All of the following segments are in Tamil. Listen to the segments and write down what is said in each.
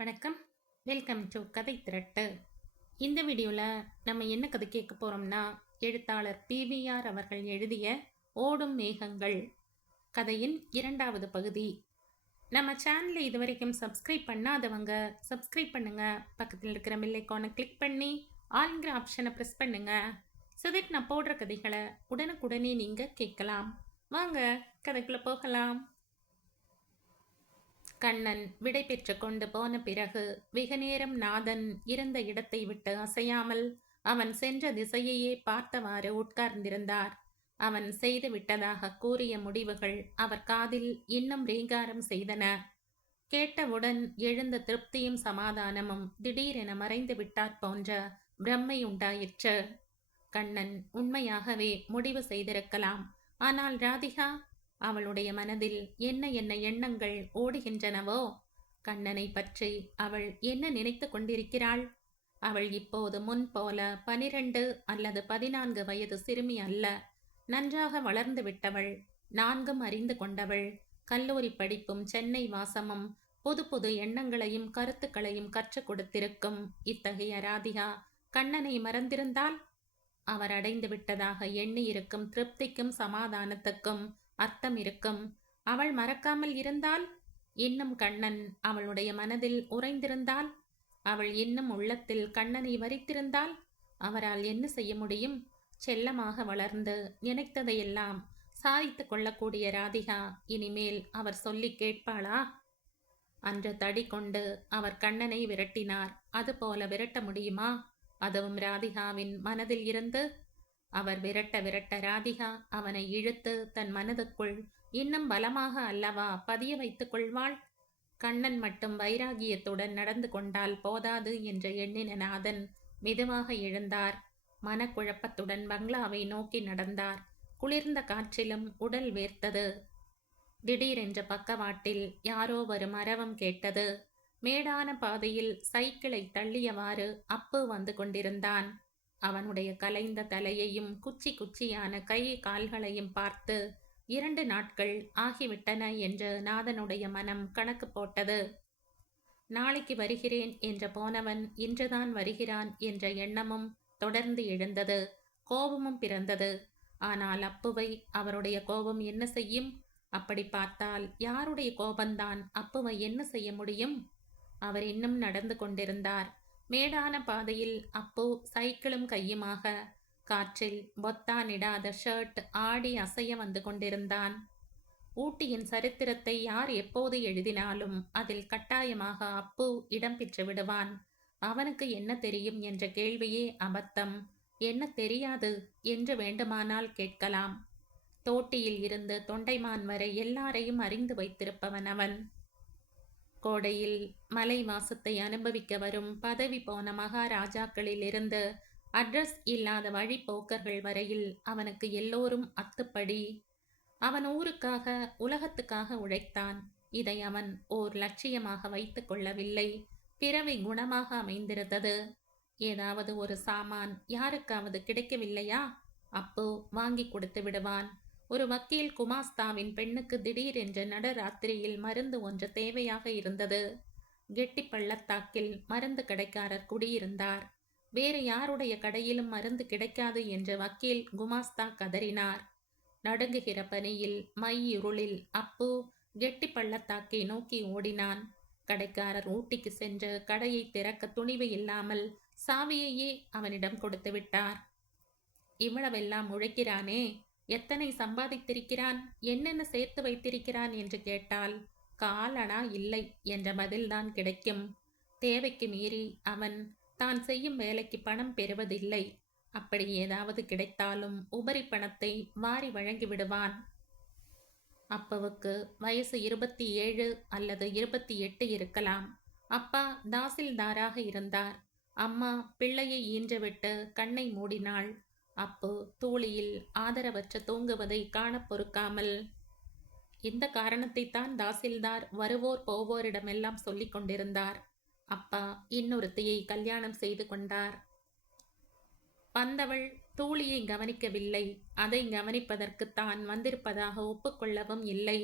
வணக்கம். வெல்கம் டு கதை திரட்டு. இந்த வீடியோவில் நம்ம என்ன கதை கேட்க போகிறோம்னா, எழுத்தாளர் பிவிஆர் அவர்கள் எழுதிய ஓடும் மேகங்கள் கதையின் 2வது பகுதி. நம்ம சேனலை இதுவரைக்கும் சப்ஸ்கிரைப் பண்ணாதவங்க சப்ஸ்கிரைப் பண்ணுங்க. பக்கத்தில் இருக்கிற பெல் ஐகானை கிளிக் பண்ணி ஆல்ங்கிற ஆப்ஷனை ப்ரெஸ் பண்ணுங்க. ஸோ தட் நான் போடுற கதைகளை உடனுக்குடனே நீங்கள் கேட்கலாம். வாங்க கதைக்குள்ளே போகலாம். கண்ணன் விடை பெற்று கொண்டு போன பிறகு வெகு நேரம் நாதன் இருந்த இடத்தை விட்டு அசையாமல் அவன் சென்ற திசையையே பார்த்தவாறு உட்கார்ந்திருந்தார். அவன் செய்து விட்டதாக கூறிய முடிவுகள் அவர் காதில் இன்னும் ரீங்காரம் செய்தன. கேட்டவுடன் எழுந்த திருப்தியும் சமாதானமும் திடீரென மறைந்து விட்டாற் போன்ற பிரம்மை உண்டாயிற்று. கண்ணன் உண்மையாகவே முடிவு செய்திருக்கலாம். ஆனால் ராதிகா, அவளுடைய மனதில் என்ன என்ன எண்ணங்கள் ஓடுகின்றனவோ? கண்ணனை பற்றி அவள் என்ன நினைத்து கொண்டிருக்கிறாள்? அவள் இப்போது முன் போல 12 அல்லது 14 வயது சிறுமி அல்ல. நன்றாக வளர்ந்து விட்டவள், நான்கும் அறிந்து கொண்டவள். கல்லூரி படிப்பும் சென்னை வாசமும் புது புது எண்ணங்களையும் கருத்துக்களையும் கற்றுக் கொடுத்திருக்கும் இத்தகைய ராதிகா கண்ணனை மறந்திருந்தால், அவர் அடைந்து விட்டதாக எண்ணி இருக்கும் திருப்திக்கும் சமாதானத்துக்கும் அர்த்தம் இருக்கும். அவள் மறக்காமல் இருந்தால், இன்னும் கண்ணன் அவளுடைய மனதில் உறைந்திருந்தால், அவள் இன்னும் உள்ளத்தில் கண்ணனை வரித்திருந்தால், அவரால் என்ன செய்ய முடியும்? செல்லமாக வளர்ந்து நினைத்ததையெல்லாம் சாதித்து கொள்ளக்கூடிய ராதிகா இனிமேல் அவர் சொல்லி கேட்பாளா? அன்று தடி கொண்டு அவர் கண்ணனை விரட்டினார். அதுபோல விரட்ட முடியுமா? அதுவும் ராதிகாவின் மனதில் இருந்து? அவர் விரட்ட விரட்ட ராதிகா அவனை இழுத்து தன் மனதுக்குள் இன்னும் பலமாக அல்லவா பதிய வைத்துக் கொள்வாள்? கண்ணன் மட்டும் வைராகியத்துடன் நடந்து கொண்டால் போதாது என்று எண்ணின நாதன் மெதுவாக எழுந்தார். மனக்குழப்பத்துடன் பங்களாவை நோக்கி நடந்தார். குளிர்ந்த காற்றிலும் உடல் வேர்த்தது. திடீரென்ற பக்கவாட்டில் யாரோ வரும் அரவம் கேட்டது. மேடான பாதையில் சைக்கிளை தள்ளியவாறு அப்பு வந்து கொண்டிருந்தான். அவனுடைய கலைந்த தலையையும் குச்சி குச்சியான கை கால்களையும் பார்த்து 2 நாட்கள் ஆகிவிட்டன என்று நாதனுடைய மனம் கணக்கு போட்டது. நாளைக்கு வருகிறேன் என்று போனவன் இன்றுதான் வருகிறான் என்ற எண்ணமும் தொடர்ந்து எழுந்தது. கோபமும் பிறந்தது. ஆனால் அப்புவை அவருடைய கோபம் என்ன செய்யும்? அப்படி பார்த்தால் யாருடைய கோபந்தான் அப்புவை என்ன செய்ய முடியும்? அவர் இன்னும் நடந்து கொண்டிருந்தார். மேடான பாதையில் அப்பு சைக்கிளும் கையுமாக காற்றில் பொத்தானிடாத ஷர்ட் ஆடி அசைய வந்து கொண்டிருந்தான். ஊட்டியின் சரித்திரத்தை யார் எப்போது எழுதினாலும் அதில் கட்டாயமாக அப்பு இடம்பெற்று விடுவான். அவனுக்கு என்ன தெரியும் என்ற கேள்வியே அபத்தம். என்ன தெரியாது என்று வேண்டுமானால் கேட்கலாம். தோட்டியில் இருந்து தொண்டைமான் வரை எல்லாரையும் அறிந்து வைத்திருப்பவன் அவன். கோடையில் மலை வாசத்தை அனுபவிக்க வரும் பதவி போன மகாராஜாக்களில் இருந்து அட்ரஸ் இல்லாத வழிப்போக்கர்கள் வரையில் அவனுக்கு எல்லோரும் அத்துப்படி. அவன் ஊருக்காக உலகத்துக்காக உழைத்தான். இதை அவன் ஓர் லட்சியமாக வைத்து கொள்ளவில்லை. பிறவி குணமாக அமைந்திருந்தது. ஏதாவது ஒரு சாமான் யாருக்காவது கிடைக்கவில்லையா? அப்போ வாங்கி கொடுத்து விடுவான். ஒரு வக்கீல் குமாஸ்தாவின் பெண்ணுக்கு திடீரென்று நடுராத்திரியில் மருந்து ஒன்று தேவையாக இருந்தது. கெட்டி பள்ளத்தாக்கில் மருந்து கடைக்காரர் குடியிருந்தார். வேறு யாருடைய கடையிலும் மருந்து கிடைக்காது என்று வக்கீல் குமாஸ்தா கதறினார். நடுங்குகிற பனியில் மை இருளில் அப்பு கெட்டி பள்ளத்தாக்கை நோக்கி ஓடினான். கடைக்காரர் ஊட்டிக்கு சென்று கடையை திறக்க துணிவு இல்லாமல் சாவியையே அவனிடம் கொடுத்து விட்டார். இவ்வளவெல்லாம் உழைக்கிறானே, எத்தனை சம்பாதித்திருக்கிறான், என்னென்ன சேர்த்து வைத்திருக்கிறான் என்று கேட்டால் காலணா இல்லை என்ற பதில்தான் கிடைக்கும். தேவைக்கு மீறி அவன் தான் செய்யும் வேலைக்கு பணம் பெறுவதில்லை. அப்படி ஏதாவது கிடைத்தாலும் உபரி பணத்தை வாரி வழங்கி விடுவான். அப்பாவுக்கு வயசு 27 அல்லது 28 இருக்கலாம். அப்பா தாசில்தாராக இருந்தார். அம்மா பிள்ளையை ஈன்றுவிட்டு கண்ணை மூடினாள். அப்பு தூளியில் ஆதரவற்ற தூங்குவதை காண பொறுக்காமல், இந்த காரணத்தைத்தான் தாசில்தார் வருவோர் போவோரிடமெல்லாம் சொல்லிக் கொண்டிருந்தார். அப்பா இன்னொருத்தியை கல்யாணம் செய்து கொண்டார். வந்தவள் தூளியை கவனிக்கவில்லை. அதை கவனிப்பதற்கு தான் வந்திருப்பதாக ஒப்புக்கொள்ளவும் இல்லை.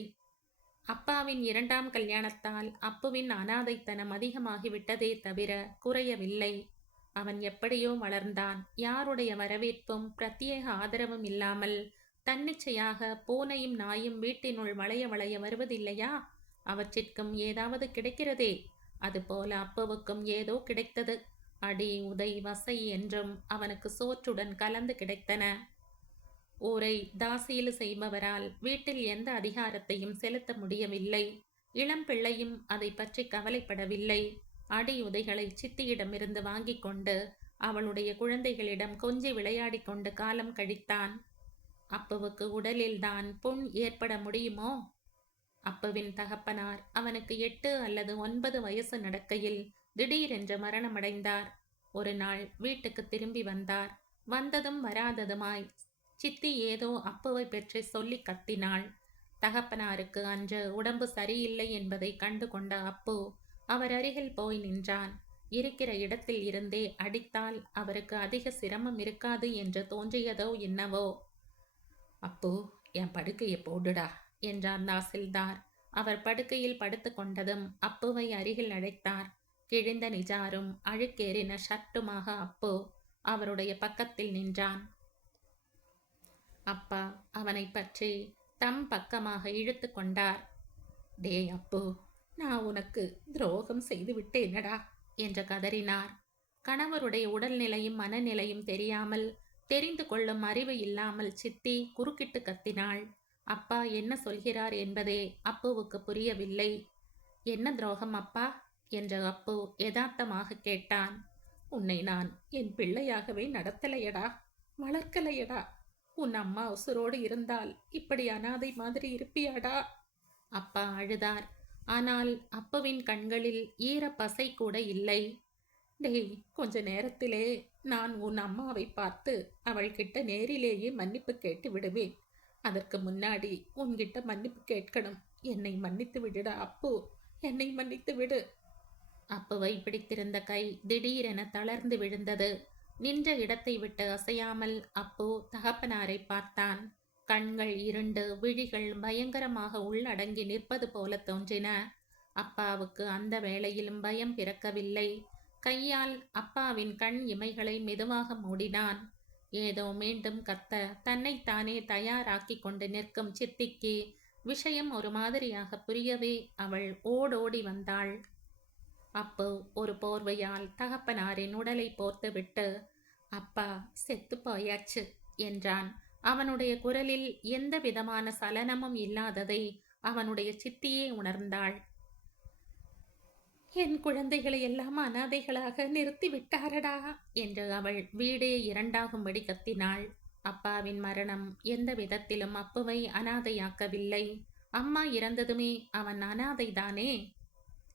அப்பாவின் இரண்டாம் கல்யாணத்தால் அப்புவின் அனாதைத்தனம் அதிகமாகிவிட்டதே தவிர குறையவில்லை. அவன் எப்படியோ வளர்ந்தான். யாருடைய வரவேற்பும் பிரத்யேக ஆதரவும் இல்லாமல் தன்னிச்சையாக பூனையும் நாயும் வீட்டினுள் வளைய வளைய வருவதில்லையா? அவற்றிற்கும் ஏதாவது கிடைக்கிறதே. அதுபோல அப்புவுக்கும் ஏதோ கிடைத்தது. அடி உதை வசை என்றும் அவனுக்கு சோற்றுடன் கலந்து கிடைத்தன. ஊரை தாசீலு செய்பவரால் வீட்டில் எந்த அதிகாரத்தையும் செலுத்த முடியவில்லை. இளம் பிள்ளையும் அதை பற்றி கவலைப்படவில்லை. அடி உதைகளை சித்தியிடமிருந்து வாங்கிக் கொண்டு அவளுடைய குழந்தைகளிடம் கொஞ்சி விளையாடி கொண்டு காலம் கழித்தான். அப்புவுக்கு உடலில்தான் புண் ஏற்பட முடியுமோ? அப்புவின் தகப்பனார் அவனுக்கு 8 அல்லது 9 வயசு நடக்கையில் திடீரென்று மரணமடைந்தார். ஒரு நாள் வீட்டுக்கு திரும்பி வந்தார். வந்ததும் வராததுமாய் சித்தி ஏதோ அப்புவை பற்றி சொல்லி கத்தினாள். தகப்பனாருக்கு அன்று உடம்பு சரியில்லை என்பதை கண்டு கொண்ட அப்பு அவர் அருகில் போய் நின்றான். இருக்கிற இடத்தில் இருந்தே அடித்தால் அவருக்கு அதிக சிரமம் இருக்காது என்று தோன்றியதோ என்னவோ. அப்பு, என் படுக்கையை போடுடா என்றார் தாசில்தார். அவர் படுக்கையில் படுத்து கொண்டதும் அப்புவை அருகில் அழைத்தார். கிழிந்த நிஜாரும் அழுக்கேறின ஷர்ட்டுமாக அப்பு அவருடைய பக்கத்தில் நின்றான். அப்பா அவனை பற்றி தம் பக்கமாக இழுத்து கொண்டார். டே அப்பு, நான் உனக்கு துரோகம் செய்து விட்டேனடா என்று கதறினார். கணவருடைய உடல்நிலையும் மனநிலையும் தெரியாமல், தெரிந்து கொள்ளும் அறிவு இல்லாமல் சித்தி குறுக்கிட்டு கத்தினாள். அப்பா என்ன சொல்கிறார் என்பதே அப்புவுக்கு புரியவில்லை. என்ன துரோகம் அப்பா என்ற அப்பு யதார்த்தமாக கேட்டான். உன்னை நான் என் பிள்ளையாகவே நடத்தலையடா, வளர்க்கலையடா. உன் அம்மா உசுரோடு இருந்தால் இப்படி அனாதை மாதிரி இருப்பியாடா? அப்பா அழுதார். ஆனால் அப்புவின் கண்களில் ஈர பசை கூட இல்லை. டேய், கொஞ்ச நேரத்திலே நான் உன் அம்மாவை பார்த்து அவள்கிட்ட நேரிலேயே மன்னிப்பு கேட்டு விடுவேன். அதற்கு முன்னாடி உன்கிட்ட மன்னிப்பு கேட்கணும். என்னை மன்னித்து விடுடா அப்பு, என்னை மன்னித்து விடு. அப்புவை பிடித்திருந்த கை திடீரென தளர்ந்து விழுந்தது. நின்ற இடத்தை விட்டு அசையாமல் அப்பு தகப்பனாரை பார்த்தான். கண்கள் இருண்டு, விழிகள் பயங்கரமாக உள்ளடங்கி நிற்பது போல தோன்றின. அப்பாவுக்கு அந்த வேளையிலும் பயம் பிறக்கவில்லை. கையால் அப்பாவின் கண் இமைகளை மெதுவாக மூடினான். ஏதோ மீண்டும் கத்த தன்னைத்தானே தயாராக்கி கொண்டு நிற்கும் சித்திக்கு விஷயம் ஒரு மாதிரியாக புரியவே அவள் ஓடோடி வந்தாள். அப்பு ஒரு போர்வையால் தகப்பனாரின் உடலை போர்த்துவிட்டு, அப்பா செத்து போயாச்சு என்றான். அவனுடைய குரலில் எந்த விதமான சலனமும் இல்லாததை அவனுடைய சித்தியே உணர்ந்தாள். என் குழந்தைகளை எல்லாம் அனாதைகளாக நிறுத்தி விட்டாரடா என்று அவள் வீடே இரண்டாகும்படி கத்தினாள். அப்பாவின் மரணம் எந்த விதத்திலும் அப்புவை அனாதையாக்கவில்லை. அம்மா இறந்ததுமே அவன் அனாதைதானே.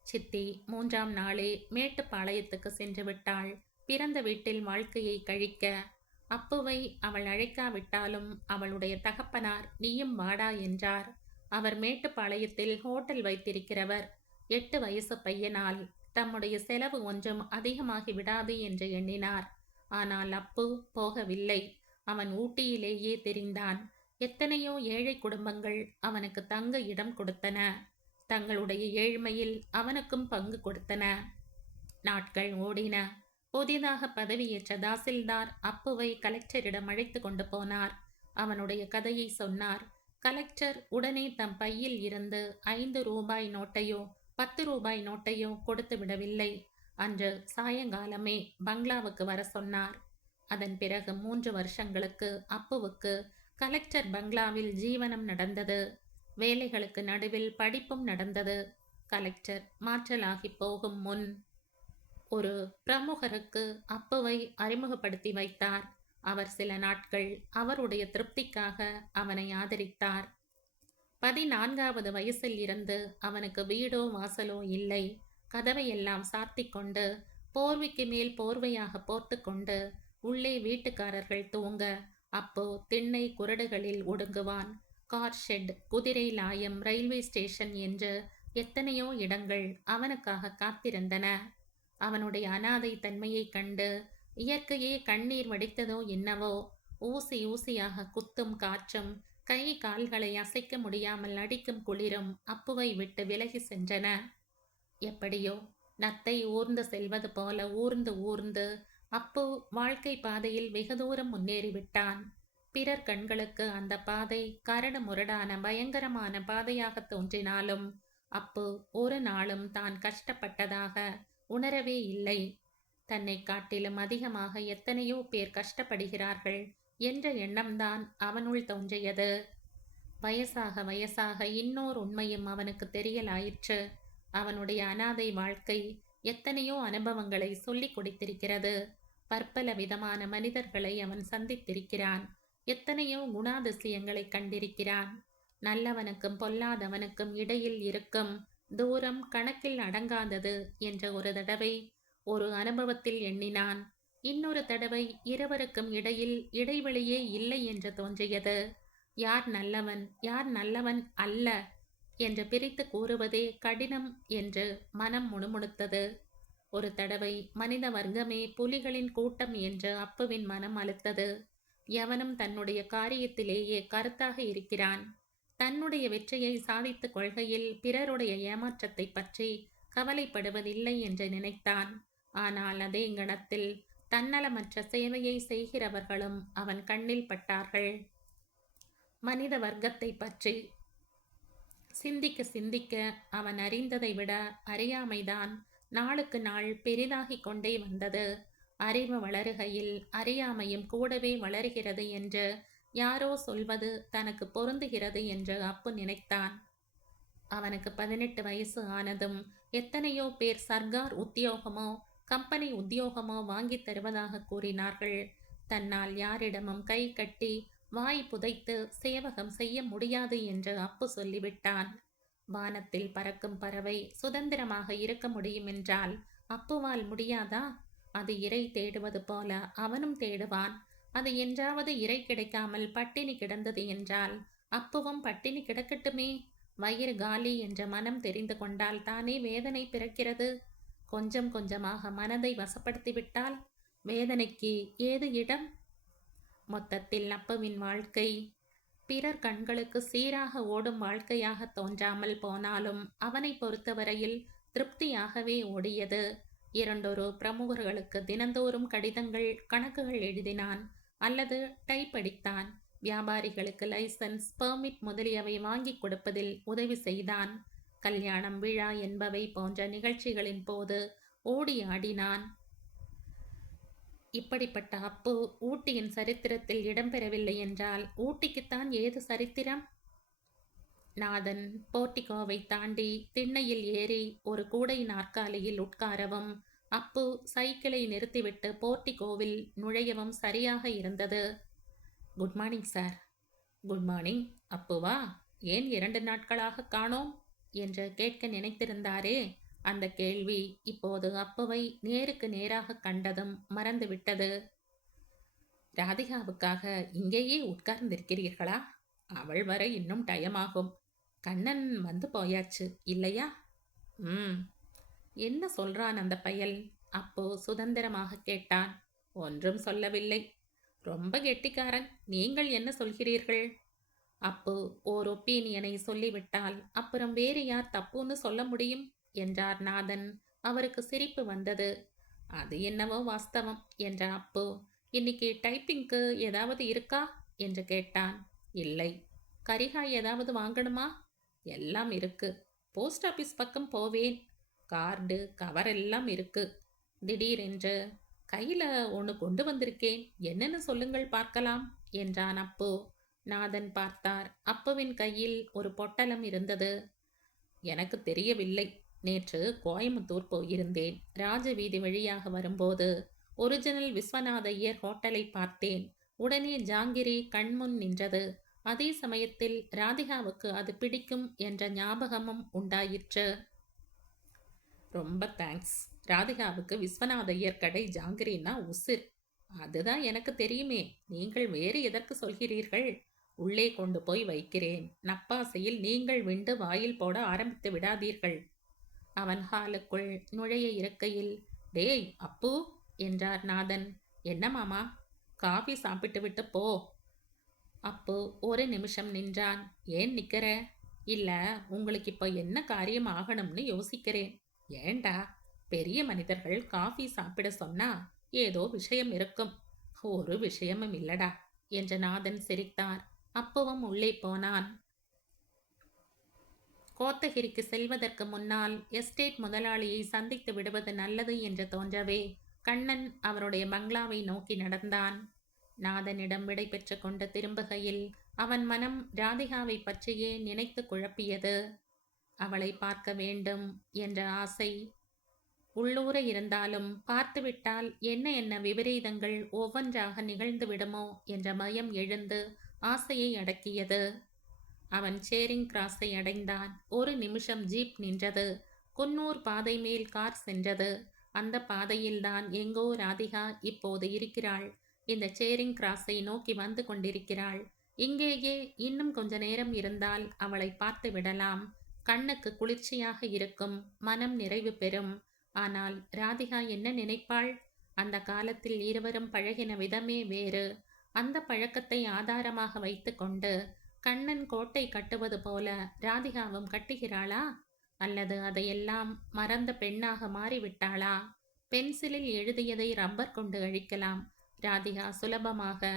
சித்தி 3ஆம் நாளே மேட்டுப்பாளையத்துக்கு சென்று விட்டாள். பிறந்த வீட்டில் வாழ்க்கையை கழிக்க. அப்புவை அவள் அழைக்காவிட்டாலும் அவளுடைய தகப்பனார் நீயும் வாடா என்றார். அவர் மேட்டுப்பாளையத்தில் ஹோட்டல் வைத்திருக்கிறவர். 8 வயசு பையனால் தம்முடைய செலவு ஒன்றும் அதிகமாகி விடாது என்று எண்ணினார். ஆனால் அப்பு போகவில்லை. அவன் ஊட்டியிலேயே தெரிந்தான். எத்தனையோ ஏழை குடும்பங்கள் அவனுக்கு தங்க இடம் கொடுத்தன. தங்களுடைய ஏழ்மையில் அவனுக்கும் பங்கு கொடுத்தன. நாட்கள் ஓடின. புதிதாக பதவியேற்ற தாசில்தார் அப்புவை கலெக்டரிடம் அழைத்து கொண்டு போனார். அவனுடைய கதையை சொன்னார். கலெக்டர் உடனே தம் பையில் இருந்து 5 ரூபாய் நோட்டையோ 10 ரூபாய் நோட்டையோ கொடுத்து விடவில்லை. அன்று சாயங்காலமே பங்களாவுக்கு வர சொன்னார். அதன் பிறகு 3 வருஷங்களுக்கு அப்புவுக்கு கலெக்டர் பங்களாவில் ஜீவனம் நடந்தது. வேலைகளுக்கு நடுவில் படிப்பும் நடந்தது. கலெக்டர் மாற்றலாகி போகும் முன் ஒரு பிரமுகருக்கு அப்புவை அறிமுகப்படுத்தி வைத்தார். அவர் சில நாட்கள் அவருடைய திருப்திக்காக அவனை ஆதரித்தார். 14வது வயசில் இருந்து அவனுக்கு வீடோ வாசலோ இல்லை. கதவையெல்லாம் சாத்தி கொண்டு போர்வைக்கு மேல் போர்வையாக போர்த்து கொண்டு உள்ளே வீட்டுக்காரர்கள் தூங்க அப்போ திண்ணை குரடுகளில் ஒடுங்குவான். கார் ஷெட், குதிரை லாயம், ரயில்வே ஸ்டேஷன் என்று எத்தனையோ இடங்கள் அவனுக்காக காத்திருந்தன. அவனுடைய அனாதை தன்மையை கண்டு இயற்கையே கண்ணீர் வடித்ததோ என்னவோ. ஊசி ஊசியாக குத்தும் காற்றும் கை கால்களை அசைக்க முடியாமல் அடிக்கும் குளிரும் அப்புவை விட்டு விலகி சென்றன. எப்படியோ நத்தை ஊர்ந்து செல்வது போல ஊர்ந்து ஊர்ந்து அப்பு வாழ்க்கை பாதையில் வெகு தூரம் முன்னேறிவிட்டான். பிறர் கண்களுக்கு அந்த பாதை கரடு முரடான பயங்கரமான பாதையாக தோன்றினாலும் அப்பு ஒரு நாளும் தான் கஷ்டப்பட்டதாக உணரவே இல்லை. தன்னை காட்டிலும் அதிகமாக எத்தனையோ பேர் கஷ்டப்படுகிறார்கள் என்ற எண்ணம்தான் அவனுள் தோன்றியது. வயசாக வயசாக இன்னோர் உண்மையும் அவனுக்கு தெரியலாயிற்று. அவனுடைய அனாதை வாழ்க்கை எத்தனையோ அனுபவங்களை சொல்லிக் கொடுத்திருக்கிறது. பற்பல விதமான மனிதர்களை அவன் சந்தித்திருக்கிறான். எத்தனையோ குணாதிசயங்களை கண்டிருக்கிறான். நல்லவனுக்கும் பொல்லாதவனுக்கும் இடையில் இருக்கும் தூரம் கணக்கில் அடங்காதது என்ற ஒரு தடவை ஒரு அனுபவத்தில் எண்ணினான். இன்னொரு தடவை இருவருக்கும் இடையில் இடைவெளியே இல்லை என்று தோன்றியது. யார் நல்லவன் யார் நல்லவன் அல்ல என்று பிரித்து கூறுவதே கடினம் என்று மனம் முணுமுணுத்தது. ஒரு தடவை மனித வர்க்கமே புலிகளின் கூட்டம் என்று அப்புவின் மனம் அழுத்தது. எவனும் தன்னுடைய காரியத்திலேயே கருத்தாக இருக்கிறான். தன்னுடைய வெற்றியை சாதித்துக் கொள்கையில் பிறருடைய ஏமாற்றத்தை பற்றி கவலைப்படுவதில்லை என்று நினைத்தான். ஆனால் அதே கணத்தில் தன்னலமற்ற சேவையை செய்கிறவர்களும் அவன் கண்ணில் பட்டார்கள். மனித வர்க்கத்தை பற்றி சிந்திக்க சிந்திக்க அவன் அறிந்ததை விட அறியாமைதான் நாளுக்கு நாள் பெரிதாகிக் கொண்டே வந்தது. அறிவு வளருகையில் அறியாமையும் கூடவே வளர்கிறது என்று யாரோ சொல்வது தனக்கு பொருந்துகிறது என்று அப்பு நினைத்தான். அவனுக்கு 18 வயசு ஆனதும் எத்தனையோ பேர் சர்க்கார் உத்தியோகமோ கம்பெனி உத்தியோகமோ வாங்கி தருவதாக கூறினார்கள். தன்னால் யாரிடமும் கை கட்டி வாய் புதைத்து சேவகம் செய்ய முடியாது என்று அப்பு சொல்லிவிட்டான். வானத்தில் பறக்கும் பறவை சுதந்திரமாக இருக்க முடியும் என்றால் அப்புவால் முடியாதா? அது இறை தேடுவது போல அவனும் தேடுவான். அது என்றாவது இறை கிடைக்காமல் பட்டினி கிடந்தது என்றால் அப்புவும் பட்டினி கிடக்கட்டுமே. வயிறு காலி என்ற மனம் தெரிந்து கொண்டால் தானே வேதனை பிறக்கிறது. கொஞ்சம் கொஞ்சமாக மனதை வசப்படுத்திவிட்டால் வேதனைக்கு ஏது இடம்? மொத்தத்தில் அப்புவின் வாழ்க்கை பிறர் கண்களுக்கு சீராக ஓடும் வாழ்க்கையாக தோன்றாமல் போனாலும் அவனை பொறுத்தவரையில் திருப்தியாகவே ஓடியது. இரண்டொரு பிரமுகர்களுக்கு தினந்தோறும் கடிதங்கள் கணக்குகள் எழுதினான் அல்லது டைப் அடித்தான். வியாபாரிகளுக்கு லைசன்ஸ் பெர்மிட் முதலியவை வாங்கி கொடுப்பதில் உதவி செய்தான். கல்யாணம் விழா என்பவை போன்ற நிகழ்ச்சிகளின் போது ஓடி ஆடினான். இப்படிப்பட்ட அப்பு ஊட்டியின் சரித்திரத்தில் இடம்பெறவில்லை என்றால் ஊட்டிக்குத்தான் ஏது சரித்திரம்? நாதன் போர்டிகோவை தாண்டி திண்ணையில் ஏறி ஒரு கூடை நாற்காலியில் உட்காரவும் அப்பு சைக்கிளை நிறுத்திவிட்டு போர்டிகோவில் நுழையவும் சரியாக இருந்தது. Good morning sir. Good morning. அப்புவா, ஏன் 2 நாட்களாக காணோம் என்று கேட்க நினைத்திருந்தாரே, அந்த கேள்வி இப்போது அப்புவை நேருக்கு நேராக கண்டதும் மறந்துவிட்டது. ராதிகாவுக்காக இங்கேயே உட்கார்ந்திருக்கிறீர்களா? அவள் வர இன்னும் டயமாகும். கண்ணன் வந்து போயாச்சு இல்லையா? என்ன சொல்றான் அந்த பயல்? அப்போ சுதந்திரமாக கேட்டான். ஒன்றும் சொல்லவில்லை. ரொம்ப கெட்டிக்காரன். நீங்கள் என்ன சொல்கிறீர்கள்? அப்போ ஓர் ஒப்பீனியனை சொல்லிவிட்டால் அப்புறம் வேறு யார் தப்புன்னு சொல்ல முடியும் என்றார் நாதன். அவருக்கு சிரிப்பு வந்தது. அது என்னவோ வாஸ்தவம் என்ற அப்பு. இன்னைக்கு டைப்பிங்க்கு ஏதாவது இருக்கா என்று கேட்டான். இல்லை. கரிகாய் ஏதாவது வாங்கணுமா? எல்லாம் இருக்கு. போஸ்ட் ஆபீஸ் பக்கம் போவேன். கார்டு கவர் எல்லாம் இருக்கு. திடீரென்று கையில ஒன்று கொண்டு வந்திருக்கேன், என்னன்னு சொல்லுங்கள் பார்க்கலாம் என்றான் அப்பு. நாதன் பார்த்தார். அப்புவின் கையில் ஒரு பொட்டலம் இருந்தது. எனக்கு தெரியவில்லை. நேற்று கோயம்புத்தூர் போயிருந்தேன். ராஜவீதி வழியாக வரும்போது ஒரிஜினல் விஸ்வநாத ஐயர் ஹோட்டலை பார்த்தேன். உடனே ஜாங்கிரி கண்முன் நின்றது. அதே சமயத்தில் ராதிகாவுக்கு அது பிடிக்கும் என்ற ஞாபகமும் உண்டாயிற்று. ரொம்ப தேங்க்ஸ். ராதிகாவுக்கு விஸ்வநாத ஐயர் கடை ஜாங்கிரின்னா உசிர். அதுதான் எனக்கு தெரியுமே. நீங்கள் வேறு எதற்கு சொல்கிறீர்கள்? உள்ளே கொண்டு போய் வைக்கிறேன். நப்பாசையில் நீங்கள் விண்டு வாயில் போட ஆரம்பித்து விடாதீர்கள். அவன் ஹாலுக்குள் நுழைய இருக்கையில், டேய் அப்பு என்றார் நாதன். என்ன மாமா? காஃபி சாப்பிட்டு விட்டு போ. அப்போ ஒரு நிமிஷம் நின்றான். ஏன் நிக்கிற? இல்ல, உங்களுக்கு இப்போ என்ன காரியம் ஆகணும்னு யோசிக்கிறேன். ஏண்டா? பெரிய மனிதர்கள் காஃபி சாப்பிட சொன்னா ஏதோ விஷயம் இருக்கும். ஒரு விஷயமும் இல்லடா என்ற நாதன் சிரித்தார். அப்பவும் உள்ளே போனான். கோத்தகிரிக்கு செல்வதற்கு முன்னால் எஸ்டேட் முதலாளியை சந்தித்து விடுவது நல்லது என்று தோன்றவே கண்ணன் அவருடைய பங்களாவை நோக்கி நடந்தான். நாதனிடம் விடை பெற்று கொண்டு திரும்புகையில் அவன் மனம் ராதிகாவை பற்றியே நினைத்து குழப்பியது. அவளை பார்க்க வேண்டும் என்ற ஆசை உள்ளூர இருந்தாலும் பார்த்துவிட்டால் என்ன என்ன விபரீதங்கள் ஒவ்வொன்றாக நிகழ்ந்து விடுமோ என்ற பயம் எழுந்து ஆசையை அடக்கியது. அவன் சேரிங் கிராஸை அடைந்தான். ஒரு நிமிஷம் ஜீப் நின்றது. குன்னூர் பாதை மேல் கார் சென்றது. அந்த பாதையில்தான் எங்கோ ராதிகா இப்போது இருக்கிறாள். இந்த சேரிங் கிராஸை நோக்கி வந்து கொண்டிருக்கிறாள். இங்கேயே இன்னும் கொஞ்ச நேரம் இருந்தால் அவளை பார்த்து விடலாம். கண்ணுக்கு குளிர்ச்சியாக இருக்கும். மனம் நிறைவு பெறும். ஆனால் ராதிகா என்ன நினைப்பாள்? அந்த காலத்தில் இருவரும் பழகின விதமே வேறு. அந்த பழக்கத்தை ஆதாரமாக வைத்து கொண்டு கண்ணன் கோட்டை கட்டுவது போல ராதிகாவும் கட்டுகிறாளா? அல்லது அதையெல்லாம் மறந்த பெண்ணாக மாறிவிட்டாளா? பென்சிலில் எழுதியதை ரப்பர் கொண்டு அழிக்கலாம். ராதிகா சுலபமாக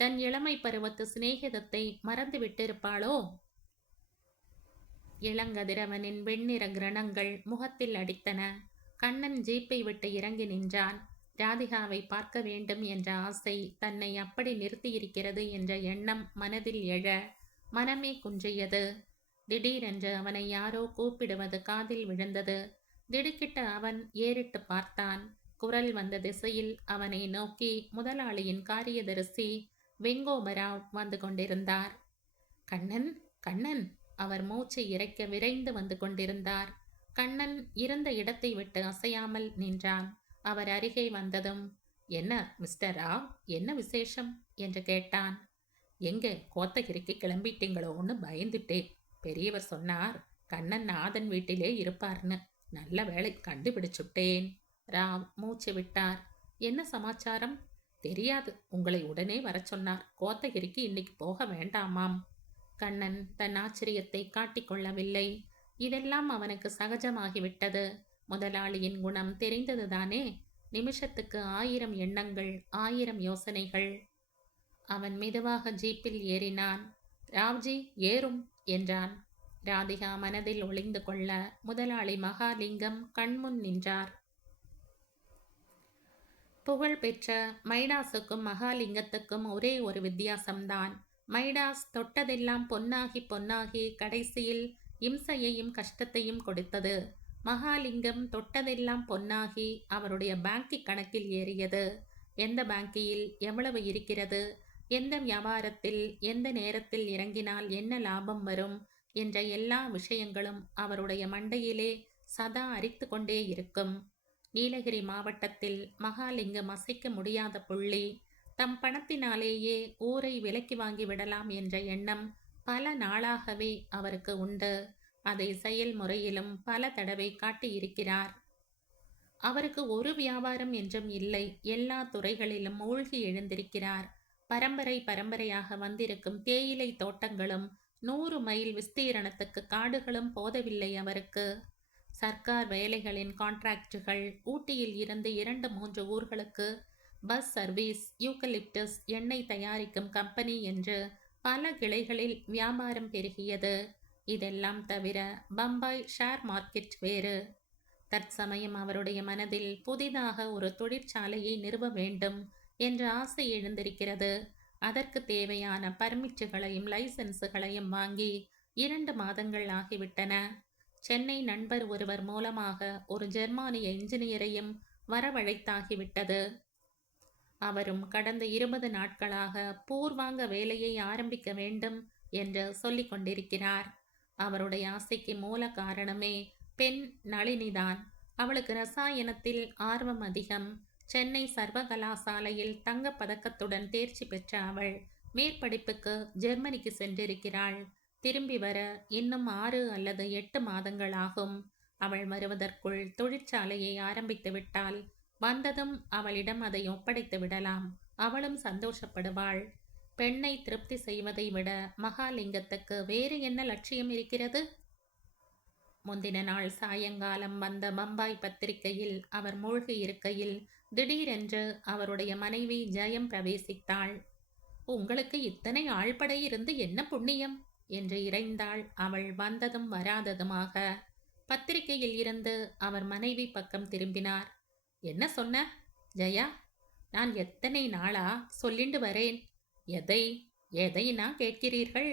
தன் இளமை பருவத்து சிநேகிதத்தை மறந்து விட்டிருப்பாளோ? இளங்கதிரவனின் வெண்ணிற கிரணங்கள் முகத்தில் அடித்தன. கண்ணன் ஜீப்பை விட்டு இறங்கி நின்றான். ராதிகாவை பார்க்க வேண்டும் என்ற ஆசை தன்னை அப்படி நிறுத்தியிருக்கிறது என்ற எண்ணம் மனதில் எழ மனமே குன்றியது. திடீரென்று அவனை யாரோ கூப்பிடுவது காதில் விழுந்தது. திடுக்கிட்ட அவன் ஏறிட்டு பார்த்தான். குரல் வந்த திசையில் அவனை நோக்கி முதலாளியின் காரியதரிசி வெங்கோபராவ் வந்து கொண்டிருந்தார். கண்ணன், கண்ணன்! அவர் மூச்சை இறைக்க விரைந்து வந்து கொண்டிருந்தார். கண்ணன் இருந்த இடத்தை விட்டு அசையாமல் நின்றான். அவர் அருகே வந்ததும், என்ன மிஸ்டர் ராவ், என்ன விசேஷம் என்று கேட்டான். எங்கே கோத்தகிரிக்கு கிளம்பிட்டீங்களோன்னு பயந்துட்டேன். பெரியவர் சொன்னார் கண்ணன் நாதன் வீட்டிலே இருப்பார்னு. நல்ல வேளை கண்டுபிடிச்சுட்டேன். ராவ் மூச்சு விட்டார். என்ன சமாச்சாரம்? தெரியாது, உங்களை உடனே வர சொன்னார். கோத்தகிரிக்கு இன்னைக்கு போக வேண்டாமாம். கண்ணன் தன் ஆச்சரியத்தை காட்டிக்கொள்ளவில்லை. இதெல்லாம் அவனுக்கு சகஜமாகிவிட்டது. முதலாளியின் குணம் தெரிந்ததுதானே. நிமிஷத்துக்கு 1000 எண்ணங்கள், 1000 யோசனைகள். அவன் மெதுவாக ஜீப்பில் ஏறினான். ராவ்ஜி ஏறும் என்றான். ராதிகா மனதில் ஒளிந்து கொள்ள முதலாளி மகாலிங்கம் கண்முன் நின்றார். புகழ்பெற்ற மைடாஸுக்கும் மகாலிங்கத்துக்கும் ஒரே ஒரு வித்தியாசம்தான். மைடாஸ் தொட்டதெல்லாம் பொன்னாகி பொன்னாகி கடைசியில் இம்சையையும் கஷ்டத்தையும் கொடுத்தது. மகாலிங்கம் தொட்டதெல்லாம் பொன்னாகி அவருடைய பேங்கி கணக்கில் ஏறியது. எந்த பேங்கியில் எவ்வளவு இருக்கிறது, எந்த வியாபாரத்தில் எந்த நேரத்தில் இறங்கினால் என்ன லாபம் வரும் என்ற எல்லா விஷயங்களும் அவருடைய மண்டையிலே சதா அரித்து கொண்டே இருக்கும். நீலகிரி மாவட்டத்தில் மகாலிங்கம் அசைக்க முடியாத புள்ளி. தம் பணத்தினாலேயே ஊரை விலைக்கு வாங்கி விடலாம் என்ற எண்ணம் பல நாளாகவே அவருக்கு உண்டு. அதை செயல்முறையிலும் பல தடவை காட்டியிருக்கிறார். அவருக்கு ஒரு வியாபாரம் என்றும் இல்லை. எல்லா துறைகளிலும் மூழ்கி எழுந்திருக்கிறார். பரம்பரை பரம்பரையாக வந்திருக்கும் தேயிலை தோட்டங்களும் 100 மைல் விஸ்தீரணத்துக்கு காடுகளும் போதவில்லை அவருக்கு. சர்க்கார் வேலைகளின் கான்ட்ராக்டுகள், ஊட்டியில் இருந்து 2-3 ஊர்களுக்கு பஸ் சர்வீஸ், யூக்கலிப்டஸ் எண்ணெய் தயாரிக்கும் கம்பெனி என்று பல கிளைகளில் வியாபாரம் பெருகியது. இதெல்லாம் தவிர பம்பாய் ஷேர் மார்க்கெட் வேறு. தற்சமயம் அவருடைய மனதில் புதிதாக ஒரு தொழிற்சாலையை நிறுவ வேண்டும் என்ற ஆசை எழுந்திருக்கிறது. அதற்கு தேவையான பர்மிட்டுகளையும் லைசன்ஸுகளையும் வாங்கி 2 மாதங்கள் ஆகிவிட்டன. சென்னை நண்பர் ஒருவர் மூலமாக ஒரு ஜெர்மானிய இன்ஜினியரையும் வரவழைத்தாகிவிட்டது. அவரும் கடந்த 20 நாட்களாக பூர்வாங்க வேலையை ஆரம்பிக்க வேண்டும் என்று சொல்லிக் கொண்டிருக்கிறார். அவருடைய ஆசைக்கு மூல காரணமே பெண் நளினிதான். அவளுக்கு ரசாயனத்தில் ஆர்வம் அதிகம். சென்னை சர்வகலாசாலையில் தங்கப் பதக்கத்துடன் தேர்ச்சி பெற்ற அவள் மேற்படிப்புக்கு ஜெர்மனிக்கு சென்றிருக்கிறாள். திரும்பி வர இன்னும் 6 அல்லது 8 மாதங்கள் ஆகும். அவள் வருவதற்குள் தொழிற்சாலையை ஆரம்பித்து விட்டால் வந்ததும் அவளிடம் அதை ஒப்படைத்து விடலாம். அவளும் சந்தோஷப்படுவாள். பெண்ணை திருப்தி செய்வதை விட மகாலிங்கத்துக்கு வேறு என்ன லட்சியம் இருக்கிறது? முந்தின நாள் சாயங்காலம் வந்த பம்பாய் பத்திரிகையில் அவர் மூழ்கி இருக்கையில் திடீரென்று அவருடைய மனைவி ஜெயம் பிரவேசித்தாள். உங்களுக்கு இத்தனை ஆள்படை இருந்து என்ன புண்ணியம் என்று இறைந்தாள் அவள் வந்ததும் வராததுமாக. பத்திரிகையில் இருந்து அவர் மனைவி பக்கம் திரும்பினார். என்ன சொன்ன ஜெயா? நான் எத்தனை நாளா சொல்லிண்டு வரேன். எதை எதைனா கேட்கிறீர்கள்?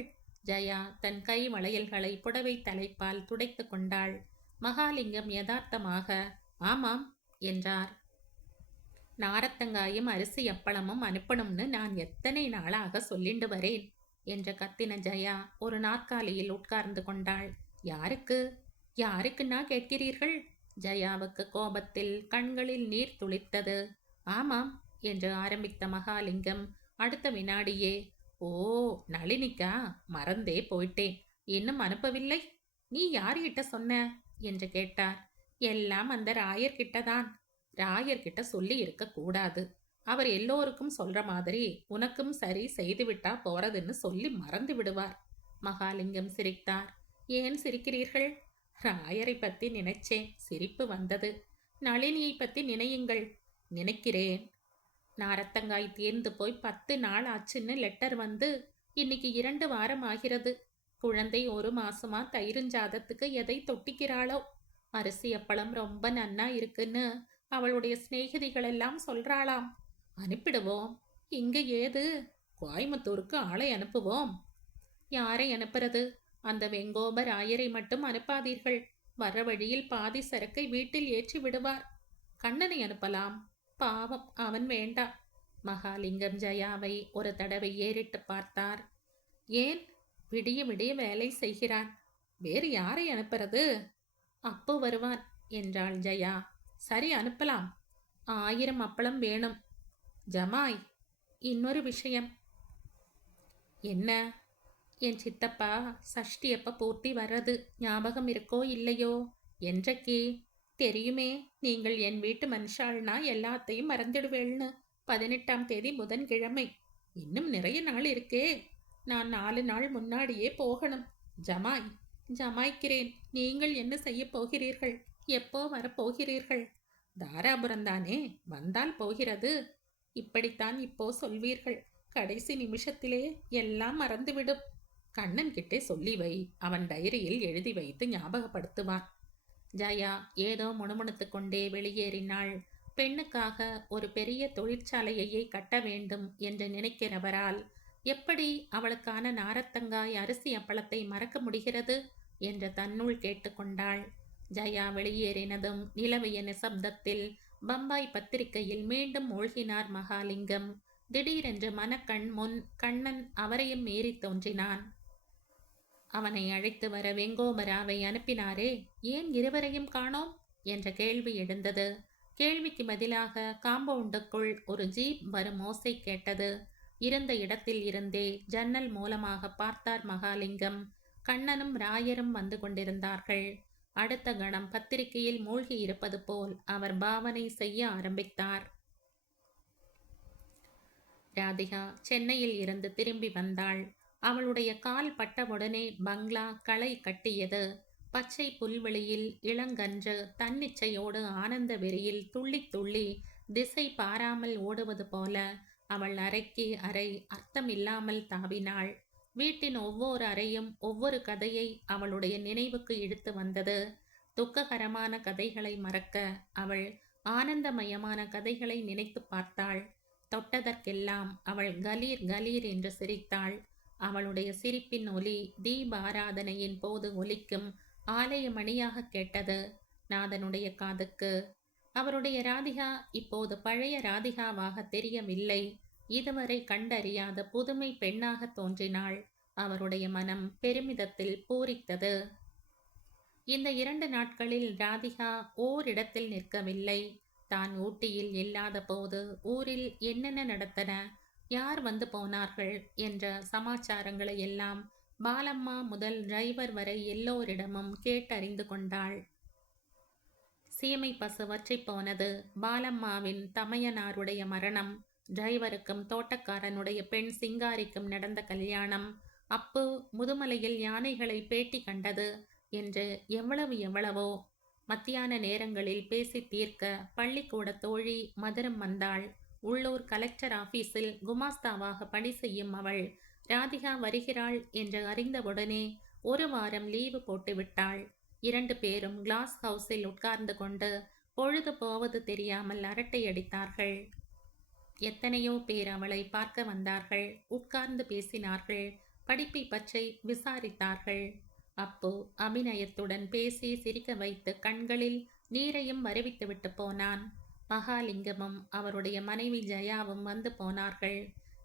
ஜெயா தன் கை வளையல்களை புடவை தலைப்பால் துடைத்து கொண்டாள். மகாலிங்கம் யதார்த்தமாக ஆமாம் என்றார். நாரத்தங்காயும் அரிசி அப்பளமும் அனுப்பணும்னு நான் எத்தனை நாளாக சொல்லிண்டு வரேன் என்று கத்தின ஜெயா ஒரு நாற்காலியில் உட்கார்ந்து கொண்டாள். யாருக்கு யாருக்குன்னா கேட்கிறீர்கள்? ஜெயாவுக்கு கோபத்தில் கண்களில் நீர் துளித்தது. ஆமாம் என்று ஆரம்பித்த மகாலிங்கம் அடுத்த வினாடியே ஓ நளினிக்கா, மறந்தே போயிட்டேன், இன்னும் அனுப்பவில்லை. நீ யார்கிட்ட சொன்ன என்று கேட்டார். எல்லாம் அந்த ராயர்கிட்டதான். ராயர்கிட்ட சொல்லி இருக்க கூடாது. அவர் எல்லோருக்கும் சொல்ற மாதிரி உனக்கும் சரி செய்துவிட்டா போறதுன்னு சொல்லி மறந்து விடுவார். மகாலிங்கம் சிரித்தார். ஏன் சிரிக்கிறீர்கள்? ராயரை பத்தி நினைச்சேன், சிரிப்பு வந்தது. நளினியை பத்தி நினையுங்கள். நினைக்கிறேன். நாரத்தங்காய் தீர்ந்து போய் 10 நாள் ஆச்சுன்னு லெட்டர் வந்து இன்னைக்கு 2 வாரம் ஆகிறது. குழந்தை 1 மாசமா தயிருஞ்சாதத்துக்கு எதை தொட்டிக்கிறாளோ. அரிசி அப்பளம் ரொம்ப நன்னா இருக்குன்னு அவளுடைய சிநேகிதிகள் எல்லாம் சொல்றாளாம். அனுப்பிடுவோம். இங்க ஏது? கோயம்புத்தூருக்கு ஆளை அனுப்புவோம். யாரை அனுப்புறது? அந்த வெங்கோபர் ஆயரை மட்டும் அனுப்பாதீர்கள். வர வழியில் பாதி சரக்கை வீட்டில் ஏற்றி விடுவார். கண்ணனை அனுப்பலாம். பாவம், அவன் வேண்டாம். மகாலிங்கம் ஜெயாவை ஒரு தடவை ஏறிட்டு பார்த்தார். ஏன்? விடிய விடிய வேலை செய்கிறான். வேறு யாரை அனுப்புறது? அப்போ வருவான் என்றாள் ஜெயா. சரி, அனுப்பலாம். 1000 அப்பளம் வேணும். ஜமாய், இன்னொரு விஷயம். என்ன? என் சித்தப்பா சஷ்டியப்ப பூர்த்தி வர்றது ஞாபகம் இருக்கோ இல்லையோ? என்றைக்கு? தெரியுமே, நீங்கள் என் வீட்டு மனுஷாள்னா எல்லாத்தையும் மறந்துடுவேள்னு. 18ஆம் தேதி புதன்கிழமை. இன்னும் நிறைய நாள் இருக்கே. நான் 4 நாள் முன்னாடியே போகணும். ஜமாய், ஜமாய்க்கிறேன். நீங்கள் என்ன செய்ய போகிறீர்கள்? எப்போ வரப்போகிறீர்கள்? தாராபுரம்தானே, வந்தால் போகிறது. இப்படித்தான் இப்போ சொல்வீர்கள். கடைசி நிமிஷத்திலே எல்லாம் மறந்துவிடும். கண்ணன் கிட்டே சொல்லி வை, அவன் டைரியில் எழுதி வைத்து ஞாபகப்படுத்துவான். ஜயா ஏதோ முணுமுணுத்து கொண்டே வெளியேறினாள். பெண்ணுக்காக ஒரு பெரிய தொழிற்சாலையையே கட்ட வேண்டும் என்று நினைக்கிறவரால் எப்படி அவளுக்கான நாரத்தங்காய் அரிசி அப்பளத்தை மறக்க முடிகிறது என்று தன்னுள் கேட்டுக்கொண்டாள். ஜயா வெளியேறினதும் நிலவிய நிசப்தத்தில் பம்பாய் பத்திரிகையில் மீண்டும் மூழ்கினார் மகாலிங்கம். திடீரென்று மனக்கண் முன் கண்ணன் அவரையும் மீறி தோன்றினான். அவனை அழைத்து வர வெங்கோபராவை அனுப்பினாரே, ஏன் இருவரையும் காணோம் என்ற கேள்வி எழுந்தது. கேள்விக்கு பதிலாக காம்பவுண்டுக்குள் ஒரு ஜீப் வரும் ஓசை கேட்டது. இருந்த இடத்தில் இருந்தே ஜன்னல் மூலமாக பார்த்தார் மகாலிங்கம். கண்ணனும் ராயரும் வந்து கொண்டிருந்தார்கள். அடுத்த கணம் பத்திரிகையில் மூழ்கி இருப்பது போல் அவர் பாவனை செய்ய ஆரம்பித்தார். ராதிகா சென்னையில் இருந்து திரும்பி வந்தாள். அவளுடைய கால் பட்டவுடனே பங்களா களை கட்டியது. பச்சை புல்வெளியில் இளங்கன்று தன்னிச்சையோடு ஆனந்த வெறியில் துள்ளி துள்ளி திசை பாராமல் ஓடுவது போல அவள் அறைக்கு அறை அர்த்தமில்லாமல் தாவினாள். வீட்டின் ஒவ்வொரு அறையும் ஒவ்வொரு கதையை அவளுடைய நினைவுக்கு இழுத்து வந்தது. துக்ககரமான கதைகளை மறக்க அவள் ஆனந்தமயமான கதைகளை நினைத்து பார்த்தாள். தொட்டதற்கெல்லாம் அவள் கலீர் கலீர் என்று சிரித்தாள். அவளுடைய சிரிப்பின் ஒலி தீப ஆராதனையின் போது ஒலிக்கும் ஆலய மணியாக கேட்டது நாதனுடைய காதுக்கு. அவருடைய ராதிகா இப்போது பழைய ராதிகாவாக தெரியவில்லை. இதுவரை கண்டறியாத புதுமை பெண்ணாக தோன்றினாள். அவருடைய மனம் பெருமிதத்தில் பூரித்தது. இந்த 2 நாட்களில் ராதிகா ஓரிடத்தில் நிற்கவில்லை. தான் ஊட்டியில் இல்லாத போது ஊரில் என்னென்ன நடந்தன, யார் வந்து போனார்கள் என்ற சமாச்சாரங்களை எல்லாம் பாலம்மா முதல் டிரைவர் வரை எல்லோரிடமும் கேட்டறிந்து கொண்டாள். சீமை பசு வற்றி போனது. பாலம்மாவின் தமையனாருடைய மரணம். டிரைவருக்கும் தோட்டக்காரனுடைய பெண் சிங்காரிக்கும் நடந்த கல்யாணம், அப்பு முதுமலையில் யானைகளை பேட்டி கண்டது என்று எவ்வளவோ மத்தியான நேரங்களில் பேசி தீர்க்க பள்ளிக்கூட தோழி மதுரம் வந்தாள். உள்ளூர் கலெக்டர் ஆபீஸில் குமாஸ்தாவாக பணி செய்யும் அவள் ராதிகா வருகிறாள் என்று அறிந்தவுடனே ஒரு வாரம் லீவு போட்டுவிட்டாள். 2 பேரும் கிளாஸ் ஹவுஸில் உட்கார்ந்து கொண்டு பொழுது போவது தெரியாமல் அரட்டை அடித்தார்கள். எத்தனையோ பேர் அவளை பார்க்க வந்தார்கள். உட்கார்ந்து பேசினார்கள். படிப்பை பற்றி விசாரித்தார்கள். அப்போ அபிநயத்துடன் பேசி சிரிக்க வைத்து கண்களில் நீரையும் வருவித்துவிட்டு போனான். மகாலிங்கமும் அவருடைய மனைவி ஜெயாவும் வந்து போனார்கள்.